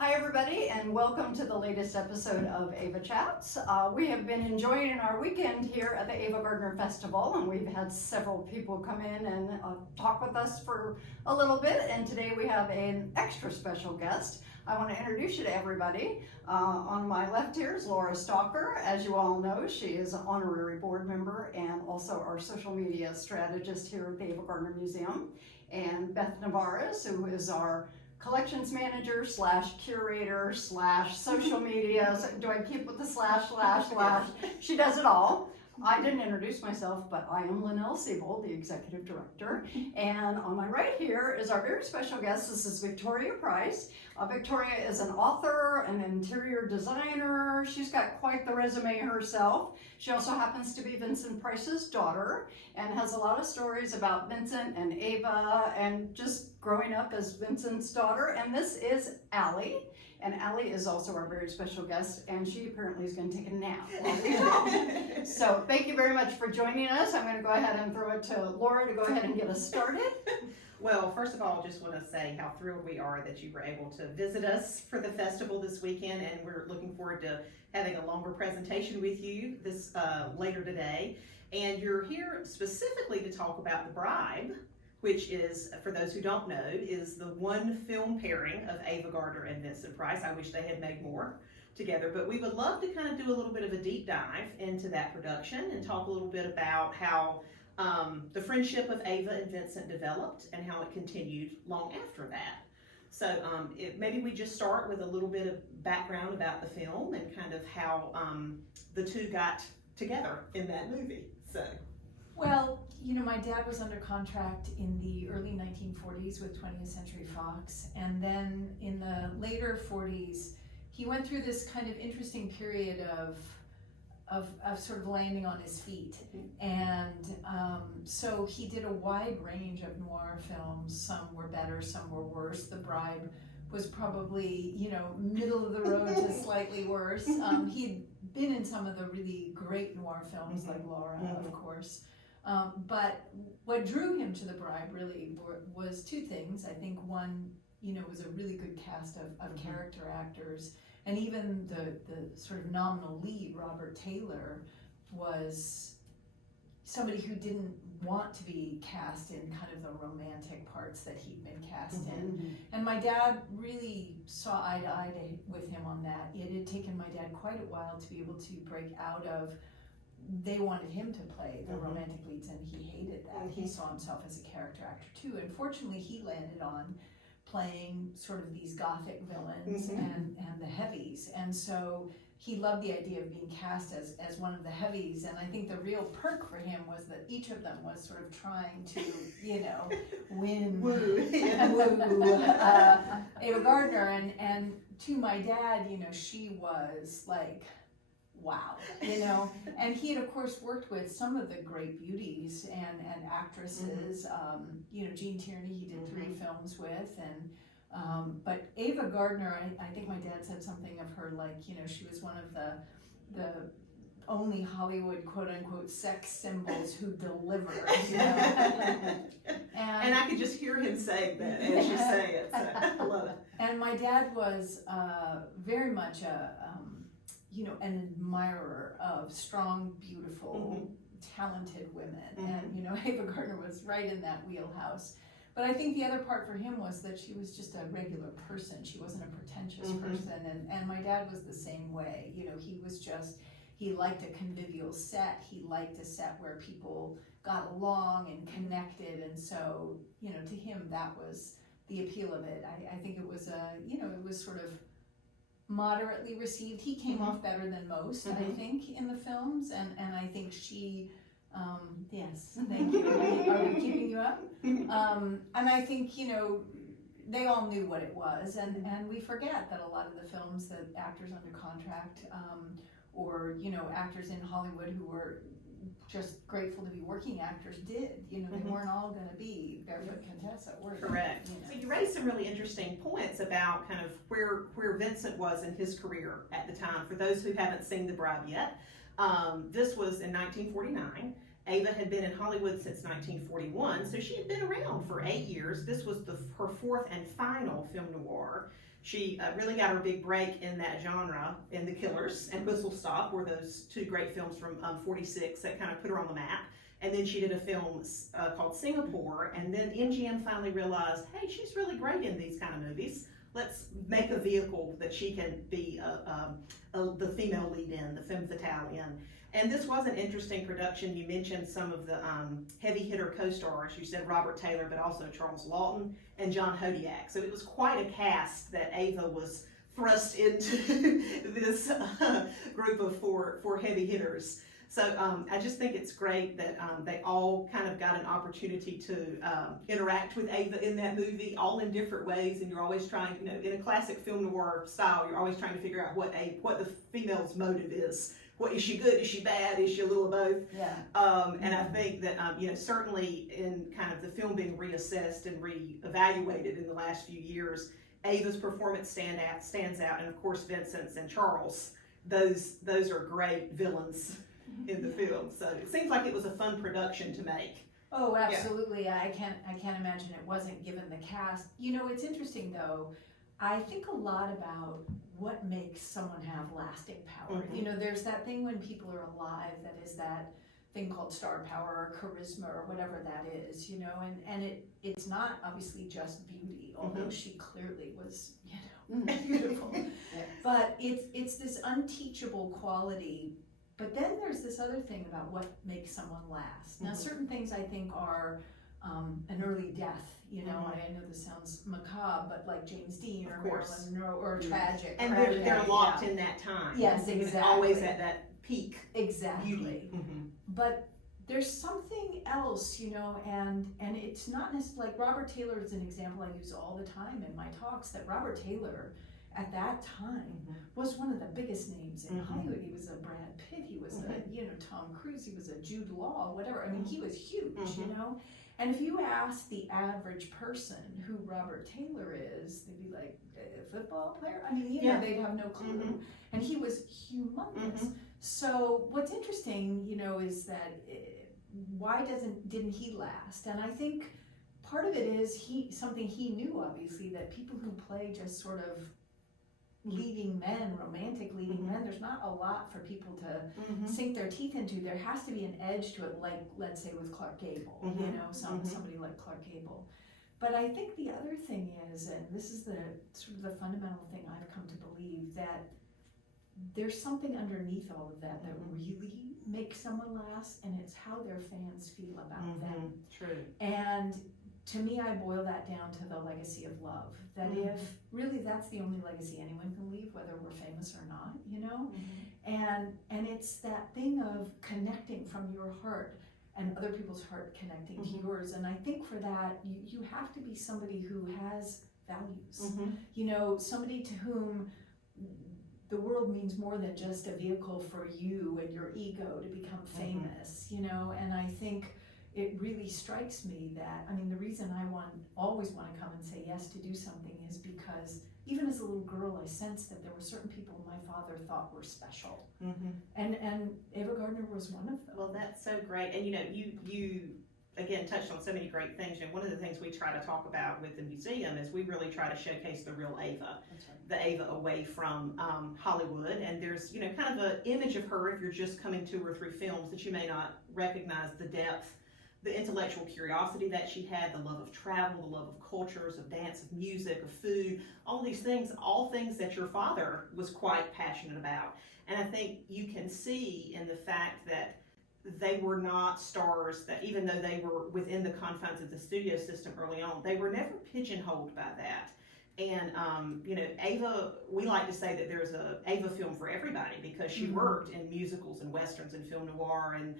Hi everybody, and welcome to the latest episode of Ava Chats. We have been enjoying our weekend here at the Ava Gardner Festival, and we've had several people come in and talk with us for a little bit, and today we have an extra special guest. I want to introduce you to everybody. On my left here is Laura Stalker. As you all know, she is an honorary board member and also our social media strategist here at the Ava Gardner Museum. And Beth Navarez, who is our collections manager slash curator slash social media. So do I keep with the slash? She does it all. I didn't introduce myself, but I am Linnell Siebold, the executive director. And on my right here is our very special guest. This is Victoria Price. Victoria is an author, an interior designer. She's got quite the resume herself. She also happens to be Vincent Price's daughter and has a lot of stories about Vincent and Ava and just growing up as Vincent's daughter. And this is Allie. And Allie is also our very special guest, and she apparently is going to take a nap while we talk. So thank you very much for joining us. I'm going to go ahead and throw it to Laura to go ahead and get us started. Well, first of all, just want to say how thrilled we are that you were able to visit us for the festival this weekend, and we're looking forward to having a longer presentation with you this later today. And you're here specifically to talk about the Bribe, which is, for those who don't know, is the one film pairing of Ava Gardner and Vincent Price. I wish they had made more together, but we would love to kind of do a little bit of a deep dive into that production and talk a little bit about how the friendship of Ava and Vincent developed and how it continued long after that. So maybe we just start with a little bit of background about the film and kind of how the two got together in that movie. So. Well, you know, my dad was under contract in the early 1940s with 20th Century Fox, and then in the later 40s, he went through this kind of interesting period of sort of landing on his feet. And so he did a wide range of noir films. Some were better, some were worse. The Bribe was probably, you know, middle of the road to slightly worse. He'd been in some of the really great noir films like Laura, of course. But what drew him to the Bribe really was two things. I think one, you know, was a really good cast of character actors, and even the sort of nominal lead, Robert Taylor, was somebody who didn't want to be cast in kind of the romantic parts that he'd been cast in. And my dad really saw eye to eye with him on that. It had taken my dad quite a while to be able to break out of. They wanted him to play the romantic leads, and he hated that. He saw himself as a character actor too. And fortunately, he landed on playing sort of these gothic villains and the heavies. And so he loved the idea of being cast as one of the heavies. And I think the real perk for him was that each of them was sort of trying to, you know, win Ava Gardner. And to my dad, you know, she was like, wow, you know, and he had of course worked with some of the great beauties and actresses. You know, Jean Tierney he did 3 films with, and but Ava Gardner, I think my dad said something of her like, you know, she was one of the only Hollywood quote unquote sex symbols who delivered. You know? and I could just hear him saying that as you say it. So I love it. And my dad was very much you know, an admirer of strong, beautiful, talented women. And, you know, Ava Gardner was right in that wheelhouse. But I think the other part for him was that she was just a regular person. She wasn't a pretentious person. And my dad was the same way. You know, he liked a convivial set. He liked a set where people got along and connected. And so, you know, to him, that was the appeal of it. I think it was you know, it was sort of moderately received. He came off better than most, I think, in the films, and I think she, yes, thank you. Are we keeping you up? And I think, you know, they all knew what it was, and we forget that a lot of the films that actors under contract, or, you know, actors in Hollywood who were just grateful to be working actors did. You know, they weren't all going to be Barefoot Contessa, were they? Correct. You know? So you raised some really interesting points about kind of where Vincent was in his career at the time. For those who haven't seen The Bribe yet, this was in 1949. Ava had been in Hollywood since 1941, so she had been around for 8 years. This was her 4th and final film noir. She really got her big break in that genre in The Killers and Whistle Stop, were those two great films from '46 that kind of put her on the map. And then she did a film called Singapore, and then MGM finally realized, hey, she's really great in these kind of movies. Let's make a vehicle that she can be the female lead in, the femme fatale in. And this was an interesting production. You mentioned some of the heavy hitter co-stars. You said Robert Taylor, but also Charles Lawton and John Hodiak. So it was quite a cast that Ava was thrust into this group of four heavy hitters. So I just think it's great that they all kind of got an opportunity to interact with Ava in that movie, all in different ways. And you're always trying, you know, in a classic film noir style, you're always trying to figure out what the female's motive is. What, is she good? Is she bad? Is she a little of both? Yeah. And I think that, you know, certainly in kind of the film being reassessed and reevaluated in the last few years, Ava's performance stands out. And of course, Vincent's and Charles, those are great villains in the film. So it seems like it was a fun production to make. Oh, absolutely. Yeah. I can't imagine it wasn't, given the cast. You know, it's interesting though. I think a lot about what makes someone have lasting power. Mm-hmm. You know, there's that thing when people are alive that is that thing called star power or charisma or whatever that is, you know, and it's not obviously just beauty, although Mm-hmm. she clearly was, you know, beautiful. Yes. But it's this unteachable quality. But then there's this other thing about what makes someone last. Now, Mhm. certain things I think are an early death, you know, Mhm. I know this sounds macabre, but like James Dean or Of course. Marilyn Monroe or tragic. And tragic, they're locked yeah. in that time. Yes, It's exactly. always at that peak Exactly. beauty. Mm-hmm. But there's something else, you know, and it's not necessarily, like Robert Taylor is an example I use all the time in my talks, that Robert Taylor at that time was one of the biggest names in Mhm. Hollywood. He was a Brad Pitt, he was a, Mhm. you know, Tom Cruise, he was a Jude Law, whatever. I mean, he was huge, you Mhm. know? And if you ask the average person who Robert Taylor is, they'd be like, a football player? I mean, you know, Yeah. they'd have no clue. Mhm. And he was humongous. Mhm. So what's interesting, you know, is that why didn't he last? And I think part of it is something he knew, obviously, that people who play just sort of leading men, romantic leading Mhm. men, there's not a lot for people to Mhm. sink their teeth into. There has to be an edge to it, like, let's say with Clark Gable, you Mhm. know, Mhm. somebody like Clark Gable. But I think the other thing is, and this is the sort of the fundamental thing I've come to believe, that there's something underneath all of that that Mhm. really makes someone last, and it's how their fans feel about them. True. And to me, I boil that down to the legacy of love. That Mhm. if really that's the only legacy anyone can leave, whether we're famous or not, you know? And it's that thing of connecting from your heart and other people's heart connecting to Mhm. yours. And I think for that, you have to be somebody who has values. Mhm. You know, somebody to whom the world means more than just a vehicle for you and your ego to become famous, you know? And I think it really strikes me that, I mean, the reason I always want to come and say yes to do something is because even as a little girl, I sensed that there were certain people my father thought were special. Mhm. And Ava Gardner was one of them. Well, that's so great. And you know, you again touched on so many great things. And one of the things we try to talk about with the museum is we really try to showcase the real Ava, That's right. the Ava away from Hollywood. And there's, you know, kind of an image of her, if you're just coming to her through films, that you may not recognize the depth, the intellectual curiosity that she had, the love of travel, the love of cultures, of dance, of music, of food, all these things, all things that your father was quite passionate about. And I think you can see in the fact that they were not stars, that even though they were within the confines of the studio system early on, they were never pigeonholed by that. And, you know, Ava, we like to say that there's a Ava film for everybody, because she worked in musicals and westerns and film noir and,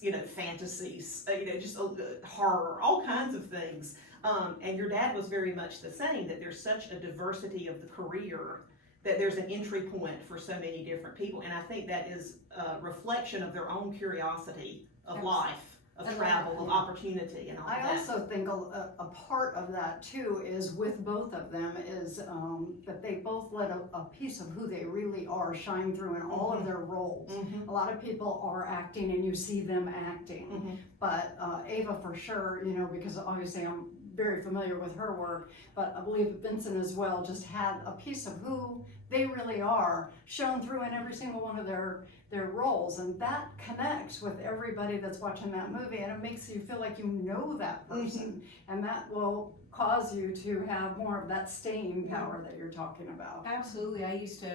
you know, fantasies, you know, just horror, all kinds of things. And your dad was very much the same, that there's such a diversity of the career that there's an entry point for so many different people. And I think that is a reflection of their own curiosity of life, of travel, of opportunity, and all I that. also think a part of that too is with both of them is that they both let a piece of who they really are shine through in all of their roles. Mhm. A lot of people are acting and you see them acting, Mhm. but Ava for sure, you know, because obviously I'm very familiar with her work, but I believe Vincent as well just had a piece of who they really are shown through in every single one of their roles, and that connects with everybody that's watching that movie, and it makes you feel like you know that person, and that will cause you to have more of that staying power that you're talking about. Absolutely. I used to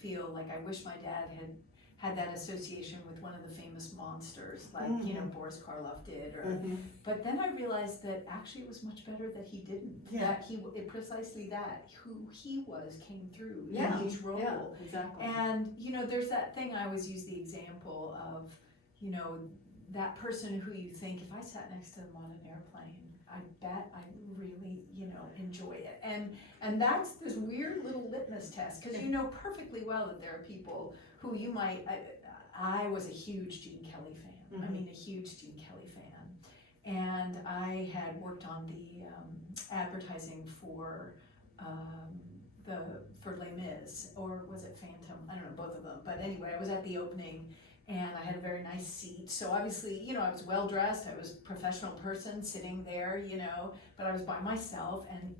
feel like I wish my dad had that association with one of the famous monsters, like, you know, Boris Karloff did, or, but then I realized that actually it was much better that he didn't, that precisely that, who he was came through in each role. Yeah, exactly. And, you know, there's that thing, I always use the example of, you know, that person who you think, if I sat next to them on an airplane, I bet I really, you know, enjoy it. And that's this weird little litmus test, because you know perfectly well that there are people who you might, I was a huge Gene Kelly fan. I mean, a huge Gene Kelly fan. And I had worked on the advertising for Les Mis, or was it Phantom? I don't know, both of them. But anyway, I was at the opening, and I had a very nice seat. So obviously, you know, I was well dressed. I was a professional person sitting there, you know, but I was by myself, and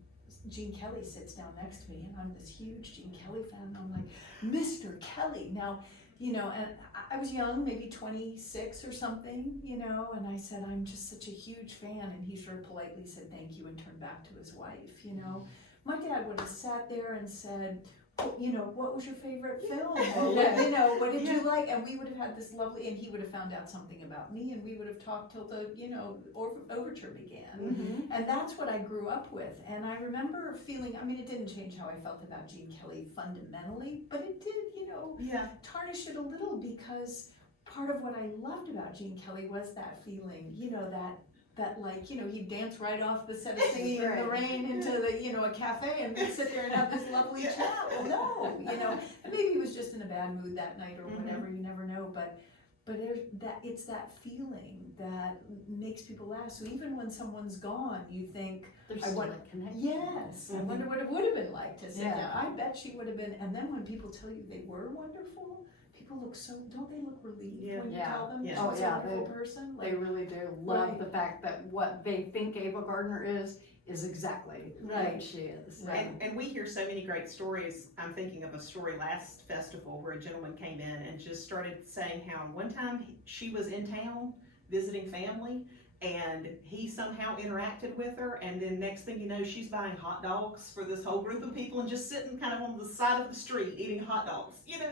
Gene Kelly sits down next to me, and I'm this huge Gene Kelly fan. And I'm like, Mr. Kelly. Now, you know, and I was young, maybe 26 or something, you know, and I said, I'm just such a huge fan. And he sort of politely said, thank you, and turned back to his wife, you know. My dad would have sat there and said, you know, what was your favorite film? Or what, you know, what did you like? And we would have had this lovely, and he would have found out something about me, and we would have talked till the, you know, overture began. And that's what I grew up with. And I remember feeling, I mean, it didn't change how I felt about Gene Kelly fundamentally, but it did, you know, tarnish it a little, because part of what I loved about Gene Kelly was that feeling, you know, that like, you know, he'd dance right off the set of Singing in the Rain into the, you know, a cafe, and we'd sit there and have this lovely chat. Well, no, you know, and maybe he was just in a bad mood that night or whatever, you never know, but there's that, it's that feeling that makes people laugh. So even when someone's gone, you think, There's I still wonder, that connection. yes, I wonder what it would have been like to sit down. I bet she would have been, and then when people tell you they were wonderful, people look so, don't they look relieved when you tell them she's a wonderful person? They really do love the fact that what they think Ava Gardner is exactly what she is. And we hear so many great stories. I'm thinking of a story last festival where a gentleman came in and just started saying how one time she was in town visiting family, and he somehow interacted with her, and then next thing you know, she's buying hot dogs for this whole group of people and just sitting kind of on the side of the street eating hot dogs, you know.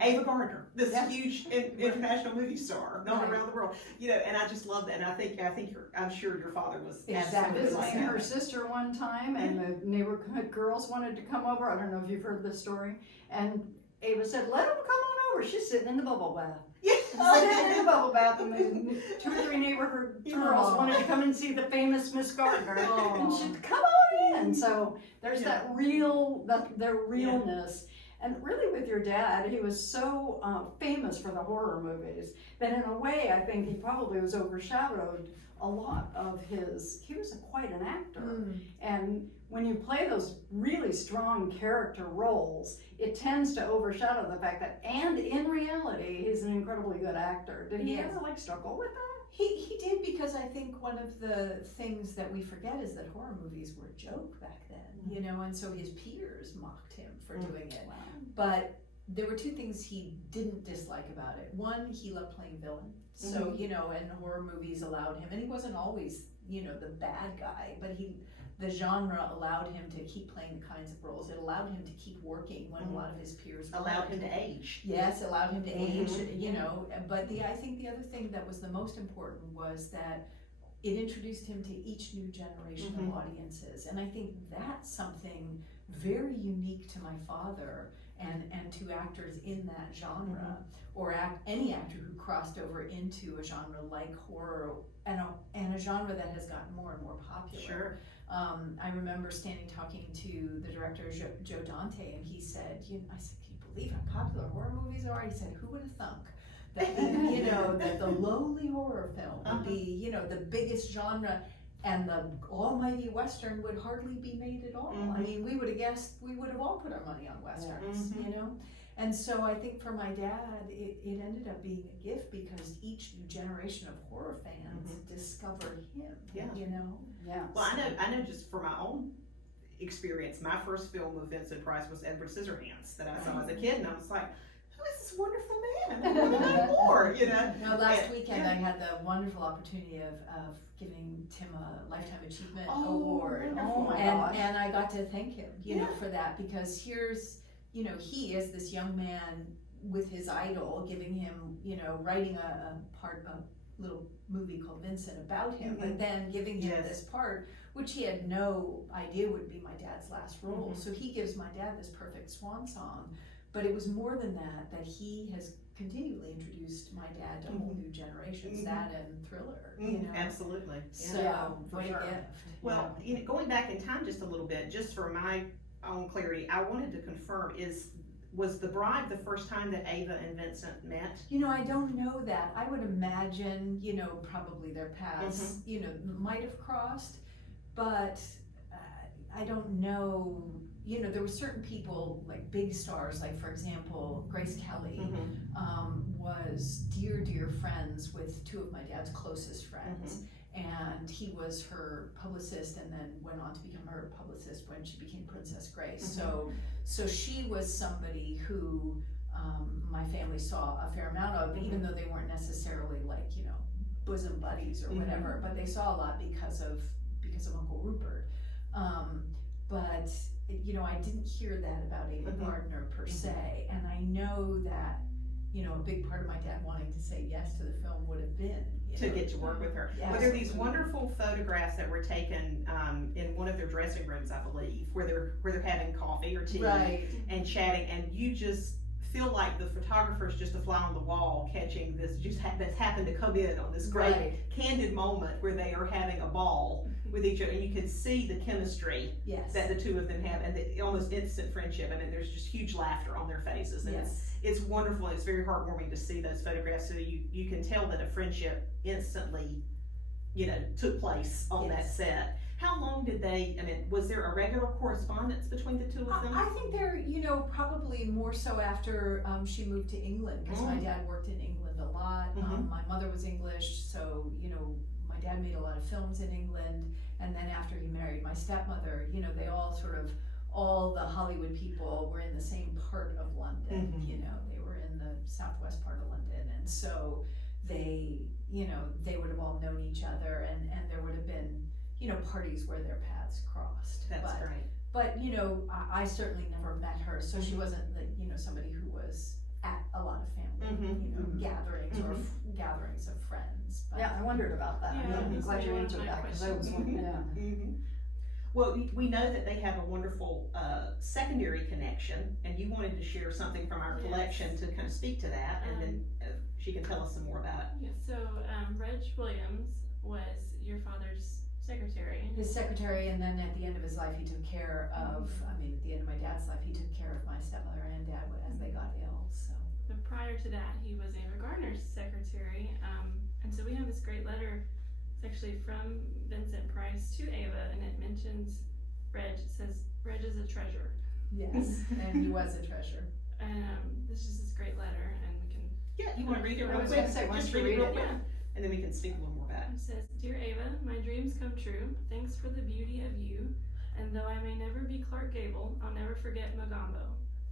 Ava Gardner, this huge international movie star known around the world, you know, and I just love that. And I think I'm sure your father was visiting her sister one time, and the neighborhood girls wanted to come over. I don't know if you've heard this story. And Ava said, "Let them come on over." She's sitting in the bubble bath. Sitting in the bubble bath, and the 2 or 3 neighborhood girls wanted to come and see the famous Miss Gardner, and she'd come on in. So there's that their realness. And really with your dad, he was so famous for the horror movies that in a way, I think he probably was overshadowed a lot of he was quite an actor. And when you play those really strong character roles, it tends to overshadow the fact that, and in reality, he's an incredibly good actor. Did he ever struggle with that? He did, because I think one of the things that we forget is that horror movies were a joke back then, you know, and so his peers mocked him for doing it. Wow. But there were 2 things he didn't dislike about it. One, he loved playing villain. So, you know, and horror movies allowed him, and he wasn't always, you know, the bad guy, but the genre allowed him to keep playing the kinds of roles. It allowed him to keep working when a lot of his peers allowed him to age. Yes, allowed him to age, you know. But I think the other thing that was the most important was that it introduced him to each new generation of audiences. And I think that's something very unique to my father and to actors in that genre, or any actor who crossed over into a genre like horror, and a genre that has gotten more and more popular. Sure. I remember talking to the director, Joe Dante, and he said, I said, can you believe how popular horror movies are? He said, who would have thunk that, you know, that the lowly horror film would be, you know, the biggest genre, and the almighty Western would hardly be made at all. I mean, we would have guessed, we would have all put our money on Westerns, you know? And so I think for my dad, it ended up being a gift because each new generation of horror fans discovered him, Yeah. you know? Yeah. Well, I know just for my own experience, my first film with Vincent Price was Edward Scissorhands that I saw as a kid, and I was like, who is this wonderful man? I want to know more, you know? No, last And- weekend yeah. I had the wonderful opportunity of giving Tim a Lifetime Achievement Oh, Award. wonderful. Oh my gosh. And I got to thank him, you know, Yeah. for that, because here's, you know, he is this young man with his idol giving him, you know, writing a little movie called Vincent about him, but then giving him Yes. this part, which he had no idea would be my dad's last role. So he gives my dad this perfect swan song, but it was more than that he has continually introduced my dad to whole new generations, that and Thriller, you know. Absolutely. So, Yeah, for what sure. a gift. Well, you know, going back in time just a little bit, just for my own clarity, I wanted to confirm, was the Bribe the first time that Ava and Vincent met? You know, I don't know that. I would imagine, you know, probably their paths, you know, might have crossed, but I don't know. You know, there were certain people, like big stars, like for example, Grace Kelly was dear friends with two of my dad's closest friends. And he was her publicist and then went on to become her publicist when she became Princess Grace. So she was somebody who my family saw a fair amount of, even though they weren't necessarily like, you know, bosom buddies or whatever, but they saw a lot because of Uncle Rupert. But you know, I didn't hear that about Ava Gardner per se, and I know that, you know, a big part of my dad wanting to say yes to the film would have been To get to work with her. Yeah, Well, there are these absolutely. wonderful photographs that were taken in one of their dressing rooms, I believe, where they're having coffee or tea Right. and chatting, and you just feel like the photographer's just a fly on the wall catching this that's happened to come in on this great Right. candid moment where they are having a ball with each other, and you can see the chemistry Yes. that the two of them have, and the almost instant friendship. I mean, there's just huge laughter on their faces, and Yes. it's wonderful. It's very heartwarming to see those photographs, so you can tell that a friendship instantly, you know, took place on that Yes. set. How long did they? I mean, was there a regular correspondence between the two of them? I think they're, you know, probably more so after she moved to England, because my dad worked in England a lot. My mother was English, so, you know, my dad made a lot of films in England. And then after he married my stepmother, you know, they all all the Hollywood people were in the same part of London, you know, they were in the southwest part of London. And so they, you know, they would have all known each other, and there would have been, you know, parties where their paths crossed. That's but, great. But, you know, I certainly never met her, so she wasn't, like, you know, somebody who was at a lot of family, you know, gatherings or gatherings of friends. But, Yeah, I wondered about that. Yeah, I'm that's glad you one of answered my that, because I was questions. wondering, Well, we know that they have a wonderful secondary connection, and you wanted to share something from our Yes. collection to kind of speak to that, and then she can tell us some more about it. Yeah, so Reg Williams was your father's secretary. his secretary, and then at the end of his life, he took care of, I mean, at the end of my dad's life, he took care of my stepmother and dad as they got ill, so. But prior to that, he was Ava Gardner's secretary. And so we have this great letter. It's actually from Vincent Price to Ava, and it mentions Reg. It says, Reg is a treasure. Yes, and he was a treasure. And this is this great letter, and we can. Yeah, you want to read it I real was quick? gonna say, why Just don't you read it real read it? quick, and then we can speak a little more about it. It says, Dear Ava, my dreams come true. Thanks for the beauty of you. And though I may never be Clark Gable, I'll never forget Mogambo.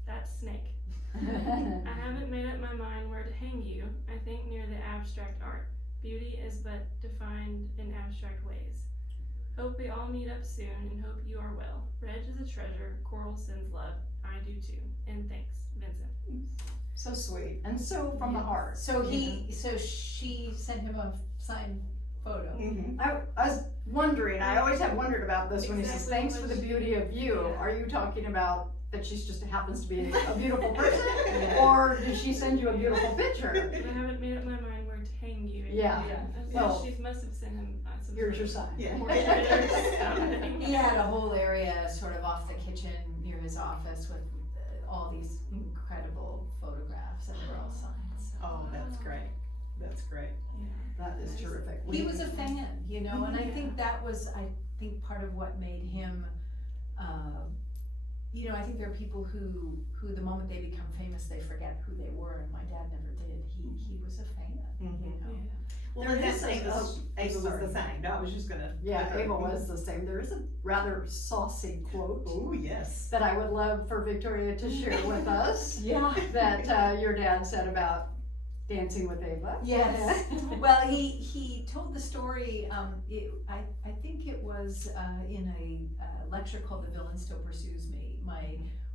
That's Snake. I haven't made up my mind where to hang you. I think near the abstract art. Beauty is but defined in abstract ways. Hope we all meet up soon and hope you are well. Reg is a treasure. Coral sends love. I do too. And thanks, Vincent. So sweet, and so from the heart. So she sent him a signed photo. I was wondering, I always have wondered about this when he says, Exactly thanks for what the she- beauty of you. Yeah. Are you talking about that she's just happens to be a beautiful person? Yeah. Or did she send you a beautiful picture? And I haven't made up my mind where to hang you. Yeah. Well, She must have sent him some Here's sort your of sign. Yeah. portrait. He had a whole area sort of off the kitchen near his office with all these incredible photographs, and they were all signed. So. Oh, that's great. That's great. That is terrific. He was a fan, you know, and I Yeah. think that was, part of what made him, you know, I think there are people who the moment they become famous, they forget who they were, and my dad never did. He was a fan, you know. Well, There and is that's Ava was sorry. the same. No, I was just gonna. Yeah, Ava was the same. There is a rather saucy quote Oh, yes. that I would love for Victoria to share with us Yeah. that your dad said about dancing with Ava. Yes. Well, he told the story. I think it was in a lecture called "The Villain Still Pursues Me."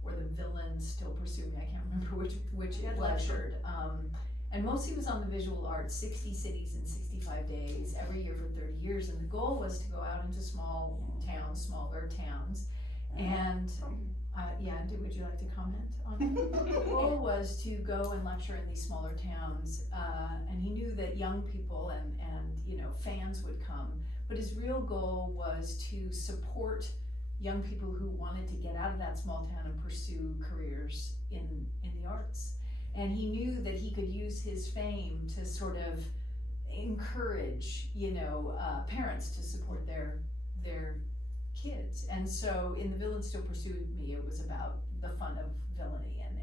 Or "The Villain Still Pursue Me." I can't remember which it lectured. And mostly was on the visual arts, 60 cities in 65 days, every year for 30 years. And the goal was to go out into smaller towns. And would you like to comment on it? The goal was to go and lecture in these smaller towns. And he knew that young people and you know, fans would come. But his real goal was to support young people who wanted to get out of that small town and pursue careers in the arts. And he knew that he could use his fame to sort of encourage, you know, parents to support their kids. And so in The Villain Still Pursued Me, it was about the fun of villainy and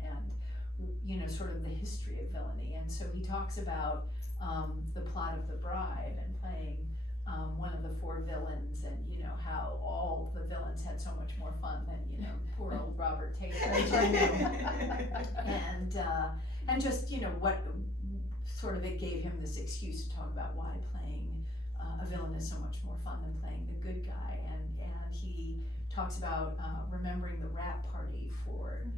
you know, sort of the history of villainy. And so he talks about the plot of the Bribe and playing one of the four villains, and you know how all the villains had so much more fun than, you know, poor old Robert Taylor. And just, you know, what sort of it gave him this excuse to talk about why playing a villain is so much more fun than playing the good guy. And he talks about remembering the rap party for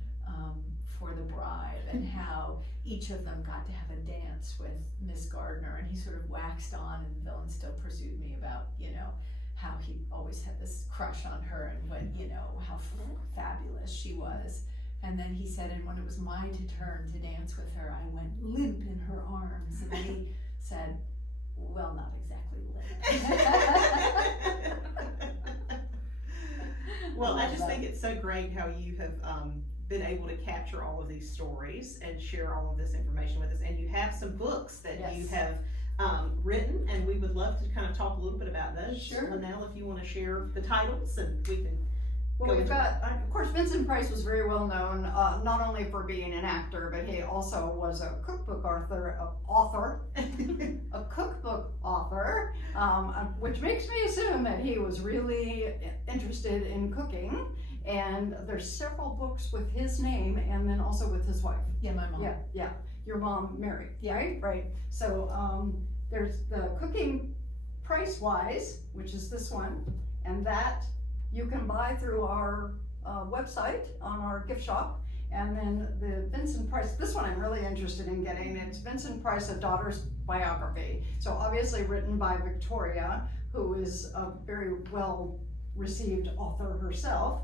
the Bribe, and how each of them got to have a dance with Miss Gardner, and he sort of waxed on in The Villain Still Pursued Me about, you know, how he always had this crush on her and what, you know, how fabulous she was. And then he said, and when it was my turn to dance with her, I went limp in her arms. And then he said, well, not exactly limp. Well, I just think it's so great how you have been able to capture all of these stories and share all of this information with us. And you have some books that you have written, and we would love to kind of talk a little bit about those. Sure. Linnell, if you want to share the titles, and we can. Well, we've got, of course, Vincent Price was very well known, not only for being an actor, but he also was a cookbook author, which makes me assume that he was really interested in cooking. And there's several books with his name, and then also with his wife. Yeah, my mom. Yeah, your mom, Mary, right? So there's the Cooking Price-Wise, which is this one, and that you can buy through our website on our gift shop. And then the Vincent Price, this one I'm really interested in getting. It's Vincent Price, A Daughter's Biography. So obviously written by Victoria, who is a very well-received author herself.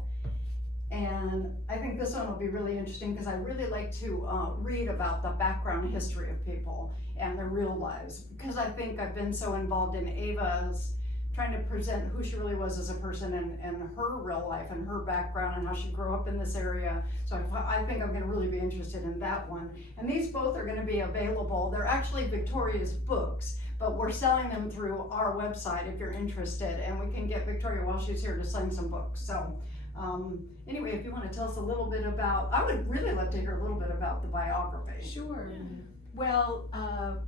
And I think this one will be really interesting because I really like to read about the background history of people and their real lives. Because I think I've been so involved in Ava's trying to present who she really was as a person and her real life and her background and how she grew up in this area. So I think I'm going to really be interested in that one. And these both are going to be available. They're actually Victoria's books, but we're selling them through our website if you're interested. And we can get Victoria while she's here to sign some books. So anyway, if you want to tell us a little bit about, I would really love to hear a little bit about the biography. Sure. Well,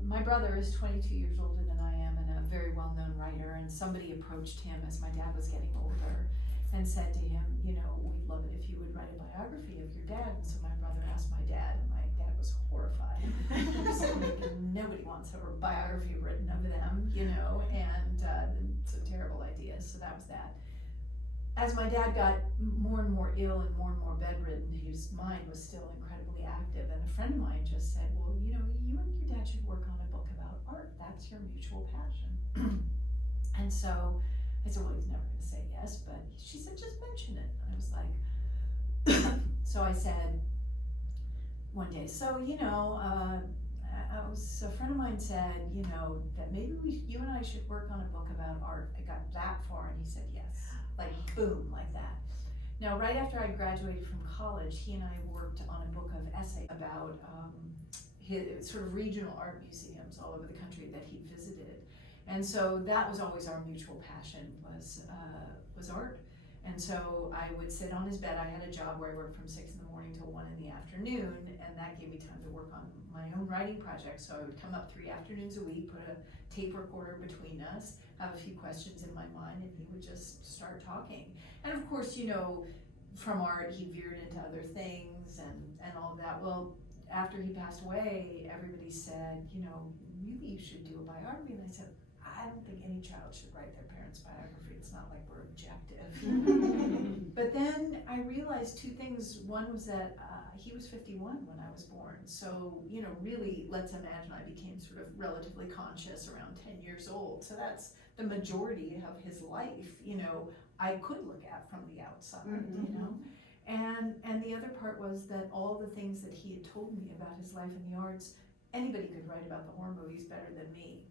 my brother is 22 years older than I am and a very well-known writer, and somebody approached him as my dad was getting older and said to him, you know, we'd love it if you would write a biography of your dad. And so my brother asked my dad, and my dad was horrified. He was like, nobody wants a biography written of them, you know, and it's a terrible idea. So that was that. As my dad got more and more ill and more bedridden, his mind was still incredibly active. And a friend of mine just said, well, you know, you and your dad should work on a book about art. That's your mutual passion. And so I said, well, he's never going to say yes. But she said, just mention it. And I was like, so I said one day, so, you know, a friend of mine said, you know, that maybe you and I should work on a book about art. I got that far, and he said yes. Like boom, like that. Now, right after I graduated from college, he and I worked on a book of essays about his sort of regional art museums all over the country that he visited. And so that was always our mutual passion was art. And so I would sit on his bed. I had a job where I worked from 6 in the morning till 1 in the afternoon, and that gave me time to work on my own writing project. So I would come up 3 afternoons a week, put a tape recorder between us, have a few questions in my mind, and he would just start talking. And of course, you know, from art, he veered into other things and all of that. Well, after he passed away, everybody said, you know, really you should do a biography. And I said, I don't think any child should write their parents' biography. It's not like we're objective. But then I realized 2 things. One was that he was 51 when I was born. So, you know, really, let's imagine I became sort of relatively conscious around 10 years old. So that's the majority of his life, you know, I could look at from the outside, you know. And the other part was that all the things that he had told me about his life in the arts, anybody could write about the horror movies better than me,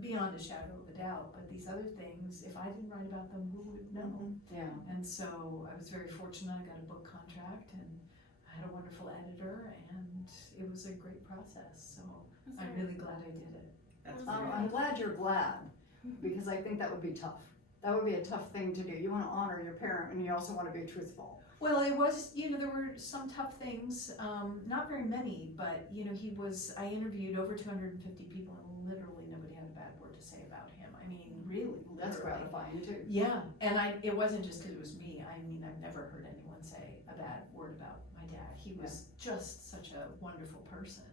beyond a shadow of a doubt. But these other things, if I didn't write about them, who would know? Yeah. And so I was very fortunate. I got a book contract and I had a wonderful editor, and it was a great process. So I'm really glad I did it. That's I'm glad you're glad, because I think that would be tough. That would be a tough thing to do. You want to honor your parent, and you also want to be truthful. Well, it was, you know, there were some tough things, not very many, but, you know, I interviewed over 250 people, and literally nobody had a bad word to say about him. I mean, really, That's literally. gratifying too. Yeah, and it wasn't just because it was me. I mean, I've never heard anyone say a bad word about my dad. He was just such a wonderful person.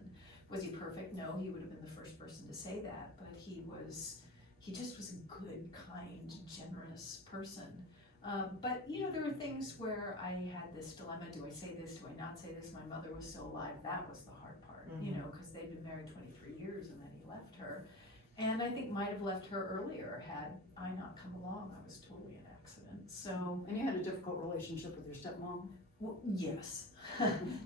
Was he perfect? No, he would have been the first person to say that, but he just was a good, kind, generous person. But, you know, there were things where I had this dilemma. Do I say this? Do I not say this? My mother was still alive. That was the hard part, you know, because they'd been married 23 years and then he left her. And I think might have left her earlier had I not come along. I was totally an accident. So. And you had a difficult relationship with your stepmom? Well, yes.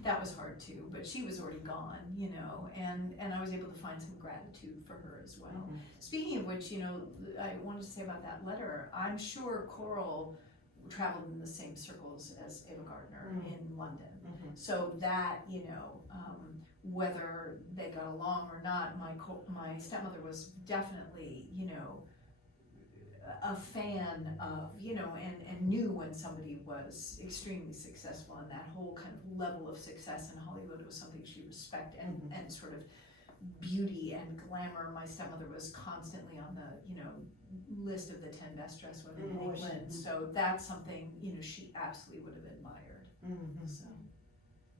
That was hard too, but she was already gone, you know, and I was able to find some gratitude for her as well. Speaking of which, you know, I wanted to say about that letter, I'm sure Coral traveled in the same circles as Ava Gardner in London. So that, you know, whether they got along or not, my stepmother was definitely, you know, a fan of, you know, and knew when somebody was extremely successful, and that whole kind of level of success in Hollywood was something she respected, and sort of beauty and glamour. My stepmother was constantly on the, you know, list of the 10 best dressed women in England. So that's something, you know, she absolutely would have admired. So.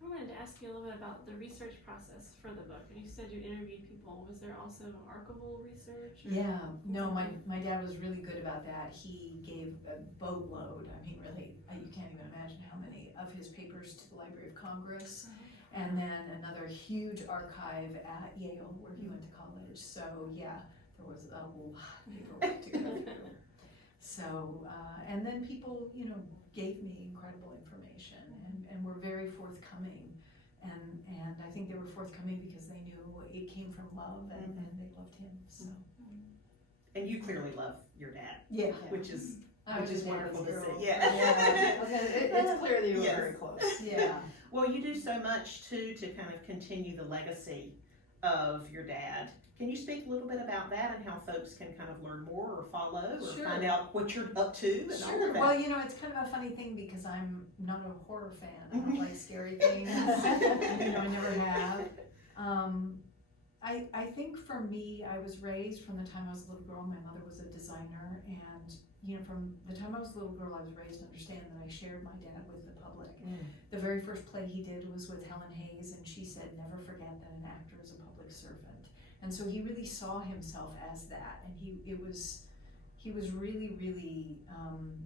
I wanted to ask you a little bit about the research process for the book. You said you interviewed people. Was there also archival research? Yeah, no, my dad was really good about that. He gave a boatload, I mean really, you can't even imagine how many of his papers to the Library of Congress, and then another huge archive at Yale where he went to college. So yeah, there was a lot of paperwork to go through. So, and then people, you know, gave me incredible information and were very forthcoming. And I think they were forthcoming because they knew it came from love and they loved him. So. And you clearly love your dad. Yeah. Which is was wonderful to girl. see. Yeah. It's clear that you were Yes. very close. Yeah. Well, you do so much too to kind of continue the legacy of your dad. Can you speak a little bit about that and how folks can kind of learn more or follow or Sure. find out what you're up to and all of that? Well, you know, it's kind of a funny thing because I'm not a horror fan. I don't like scary things. You know, I never have. I think for me, I was raised from the time I was a little girl. My mother was a designer, and you know, from the time I was a little girl, I was raised to understand that I shared my dad with the public. The very first play he did was with Helen Hayes, and she said, "Never forget that an actor is a public servant." And so he really saw himself as that, and he was really, really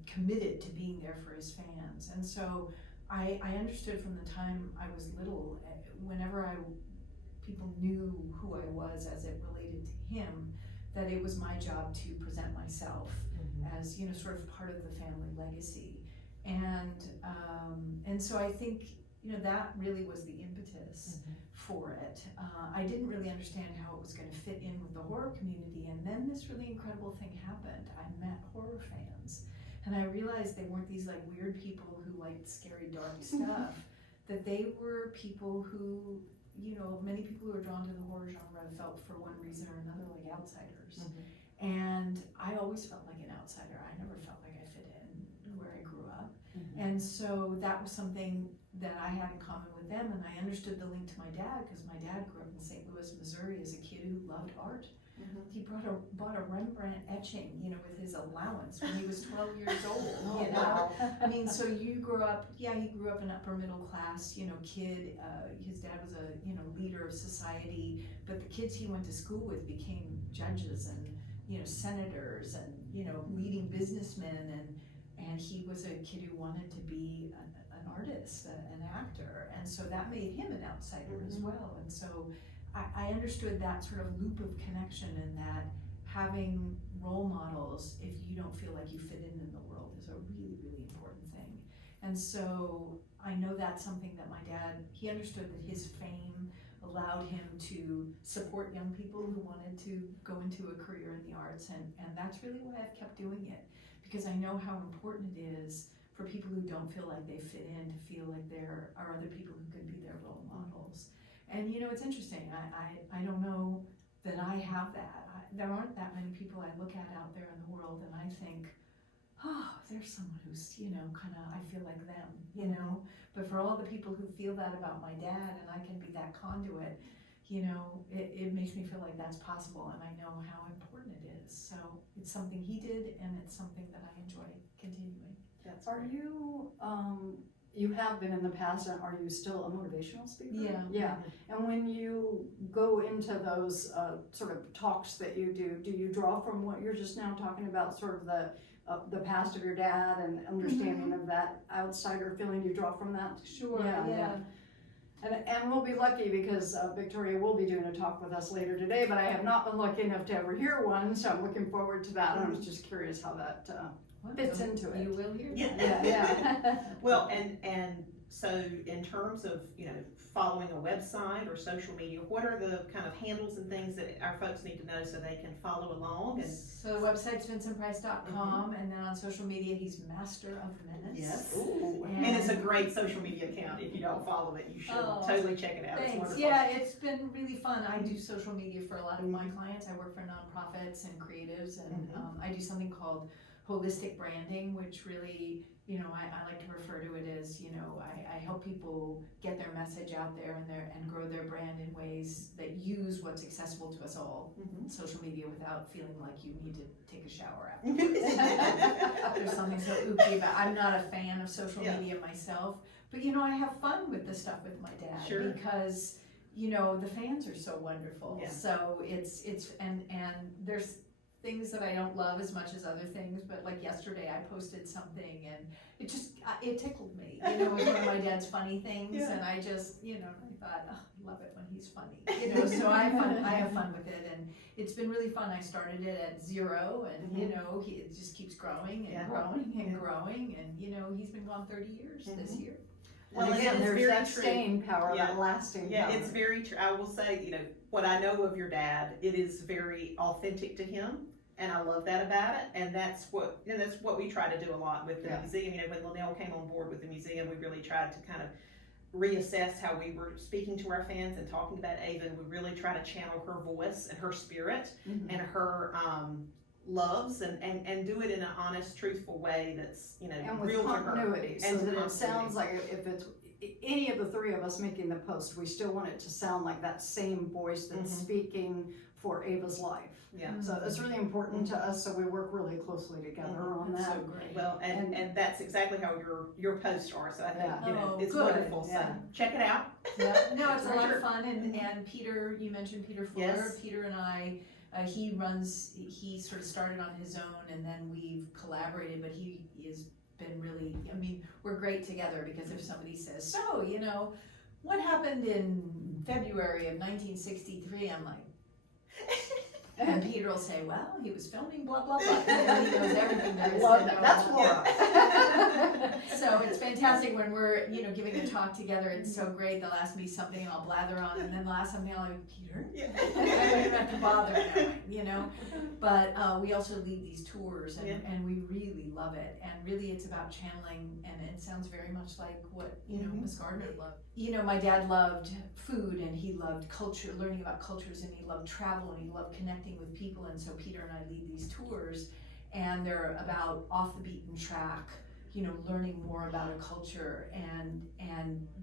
committed to being there for his fans. And so I understood from the time I was little, whenever people knew who I was as it related to him, that it was my job to present myself as, you know, sort of part of the family legacy. And so I think, you know, that really was the impetus for it. I didn't really understand how it was going to fit in with the horror community, and then this really incredible thing happened. I met horror fans, and I realized they weren't these like weird people who liked scary, dark stuff, that they were people who, you know, many people who are drawn to the horror genre felt for one reason or another like outsiders. And I always felt like an outsider. I never felt like I fit in where I grew up. And so that was something that I had in common with them, and I understood the link to my dad because my dad grew up in St. Louis, Missouri as a kid who loved art. He bought a Rembrandt etching, with his allowance when he was 12 years old, Wow. I mean, so you grew up, he grew up an upper middle class, kid. His dad was a, leader of society, but the kids he went to school with became judges and, senators and, leading businessmen, and he was a kid who wanted to be an artist, an actor, and so that made him an outsider as well. And so I understood that sort of loop of connection, and that having role models, if you don't feel like you fit in the world, is a really, really important thing. And so I know that's something that my dad, he understood that his fame allowed him to support young people who wanted to go into a career in the arts, and that's really why I've kept doing it, because I know how important it is for people who don't feel like they fit in to feel like there are other people who can be their role models. And it's interesting, I don't know that I have that. There aren't that many people I look at out there in the world and I think, oh, there's someone who's, I feel like them, But for all the people who feel that about my dad, and I can be that conduit, it makes me feel like that's possible, and I know how important it is. So it's something he did, and it's something that I enjoy continuing. Are you, you have been in the past, and are you still a motivational speaker? Yeah. And when you go into those sort of talks that you do you draw from what you're just now talking about, sort of the past of your dad and understanding of that outsider feeling? You draw from that? Sure, yeah. And we'll be lucky because Victoria will be doing a talk with us later today, but I have not been lucky enough to ever hear one, so I'm looking forward to that. I was just curious how that fits into it. You will hear Yeah. Yeah. Well, and so in terms of, following a website or social media, what are the kind of handles and things that our folks need to know so they can follow along? And so the website's vincentprice.com, and then on social media he's Master of Menace. yes. Ooh. And it's a great social media account. If you don't follow it, you should totally check it out. It's Thanks. wonderful. Yeah, it's been really fun. I do social media for a lot of my clients. I work for nonprofits and creatives, and I do something called holistic branding, which really, I like to refer to it as, I help people get their message out there and grow their brand in ways that use what's accessible to us all, social media, without feeling like you need to take a shower afterwards. There's something so ooky about. I'm not a fan of social media myself, but I have fun with the stuff with my dad because the fans are so wonderful. Yeah. So it's and there's things that I don't love as much as other things, but like yesterday I posted something and it tickled me, it was one of my dad's funny things, and I just, I thought, oh, I love it when he's funny, so I have fun with it, and it's been really fun. I started it at 0, and it just keeps growing and growing and growing, and he's been gone 30 years this year. Well, again, there's that staying power, that lasting power. Yeah, it's very true. I will say, what I know of your dad, it is very authentic to him. And I love that about it, and that's what we try to do a lot with the museum. When Linnell came on board with the museum, we really tried to kind of reassess how we were speaking to our fans and talking about Ava. And we really try to channel her voice and her spirit and her loves, and do it in an honest, truthful way that's and with real continuity, to her. so that it sounds like if it's any of the three of us making the post, we still want it to sound like that same voice that's speaking for Ava's life. Yeah. So that's really important to us, so we work really closely together on that. So great. Well, and that's exactly how your posts are. So I think it's good. wonderful. So check it out. Yeah. No, it's a lot of fun, and Peter, you mentioned Peter Fuller. Yes. Peter and I, he sort of started on his own, and then we've collaborated, but he has been really, we're great together, because if somebody says, so, what happened in February of 1963, I'm like, and Peter will say, well, he was filming blah, blah, blah. And he knows everything there is to know. That's Laura. So it's fantastic when we're, giving a talk together. It's so great. They'll ask me something and I'll blather on. And then the last time I'll like, Peter, I don't even have to bother knowing, But we also lead these tours, and we really love it. And really it's about channeling, and it sounds very much like what, Miss Gardner loved. My dad loved food, and he loved culture, learning about cultures, and he loved travel, and he loved connecting with people. And so Peter and I lead these tours, and they're about off the beaten track, learning more about a culture and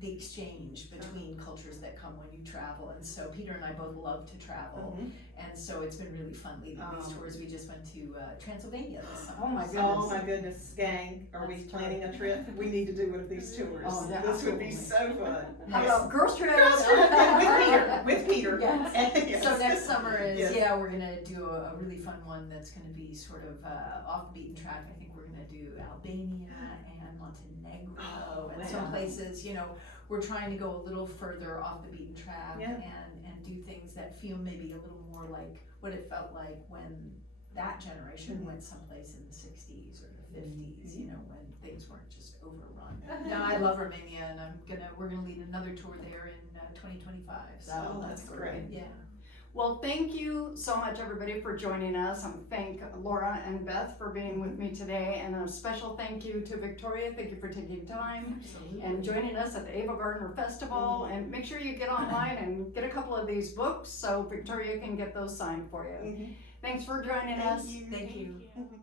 the exchange between cultures that come when you travel. And so Peter and I both love to travel, and so it's been really fun leading these tours. We just went to Transylvania this summer. Oh my goodness. Oh my goodness, gang, are we planning a trip? We need to do one of these tours. Oh, yeah, This would be absolutely. so fun. How about girls trip? Girls trip with Peter. Yes. Yes. So next summer is, Yes. we're gonna do a really fun one that's gonna be sort of off the beaten track. I think we're gonna do Albania and Montenegro and some wow. places, we're trying to go a little further off the beaten track Yeah. and do things that feel maybe a little more like what it felt like when that generation went someplace in the 60s or the 50s, when things weren't just overrun. No, I love Romania, and we're gonna lead another tour there in 2025. So Oh, that's great. Yeah. Well, thank you so much, everybody, for joining us. Thank Laura and Beth for being with me today, and a special thank you to Victoria. Thank you for taking time Absolutely. and joining us at the Ava Gardner Festival. And make sure you get online and get a couple of these books so Victoria can get those signed for you. Thanks for joining us. Thank you. Thank you. Mhm.